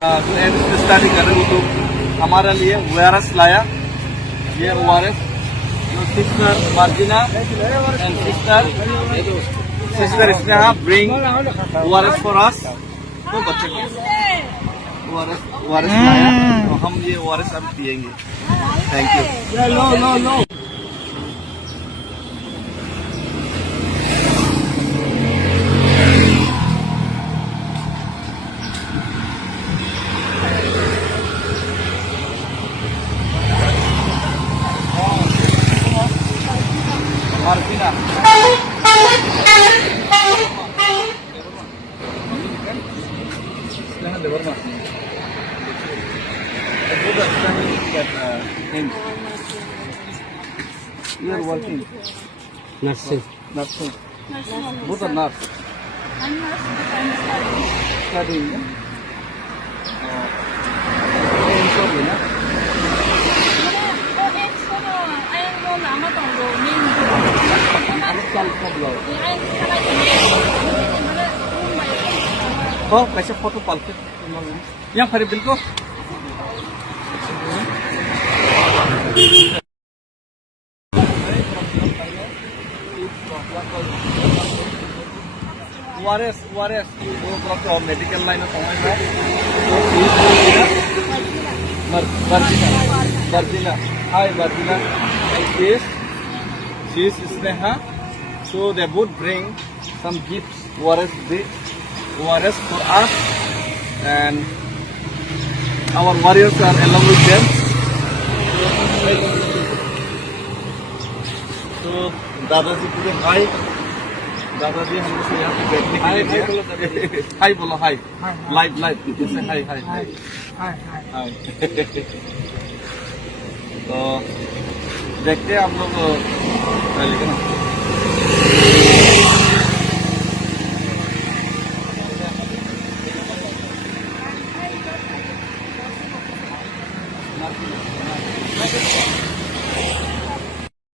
Starting कर रहे हो तो हमारे लिए ORS लाया। ये ORS जो sister Marjina and sister Sneha bring ORS for us. तो बच्चे को ORS लाया तो हम ये ORS अब पियेंगे। Thank you. Martina. Jangan debar mas. You are working. Nursing. Nursing. Both are nurse. I'm nurse, but I'm Studying. studying. Anh vô làm ở toàn đồ mình. Oh, कैसे फोटो पाल के यहाँ फरी बिल्कुल ORS वो तो मेडिकल लाइन में समझ में Martina. Hi Martina. She is Sneha. So they would bring some gifts, ORS for us, and our warriors are along with them. So दादाजी पूरे हाय। दादाजी हम लोग से यहाँ पे बैठने के लिए हाय बोलो हाय लाइव जैसे हाय तो देखते हैं आप लोग पहले ना